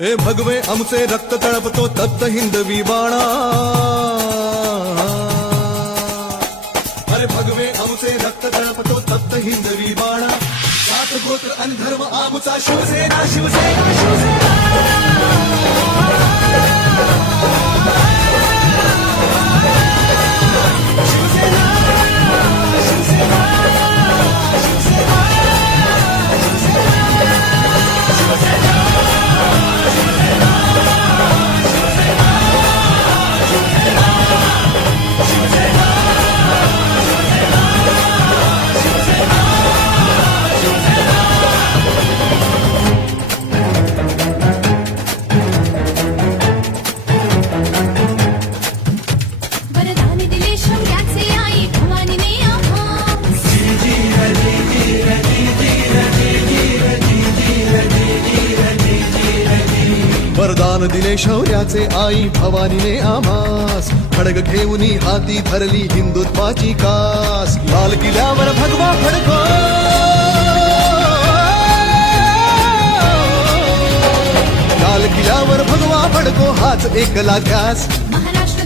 ए भगवे आमचे रक्त तळपतो तप्त हिंदवी बाणा. अरे भगवे आमचे रक्त तळपतो तप्त हिंदवी बाणा. सात गोत्र आणि धर्म आमचा शिवसेना शिवसेना शिवसेना. वरदान दिले शौर्याचे आई भवानीने आमास. खडग घेऊन हाती धरली हिंदुत्वाची कास. लाल किल्ल्यावर भगवा फडको लाल किल्ल्यावर भगवा फडको हाच एकला ध्यास महाराष्ट्र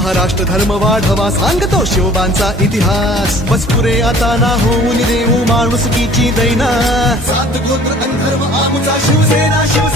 महाराष्ट्र धर्म वाढवा सांगतो शिवबांचा इतिहास. बस पुरे आता ना होऊन देऊ माणुसकीची दैना सात गोत्र आणि आमचा शिवसेना शिव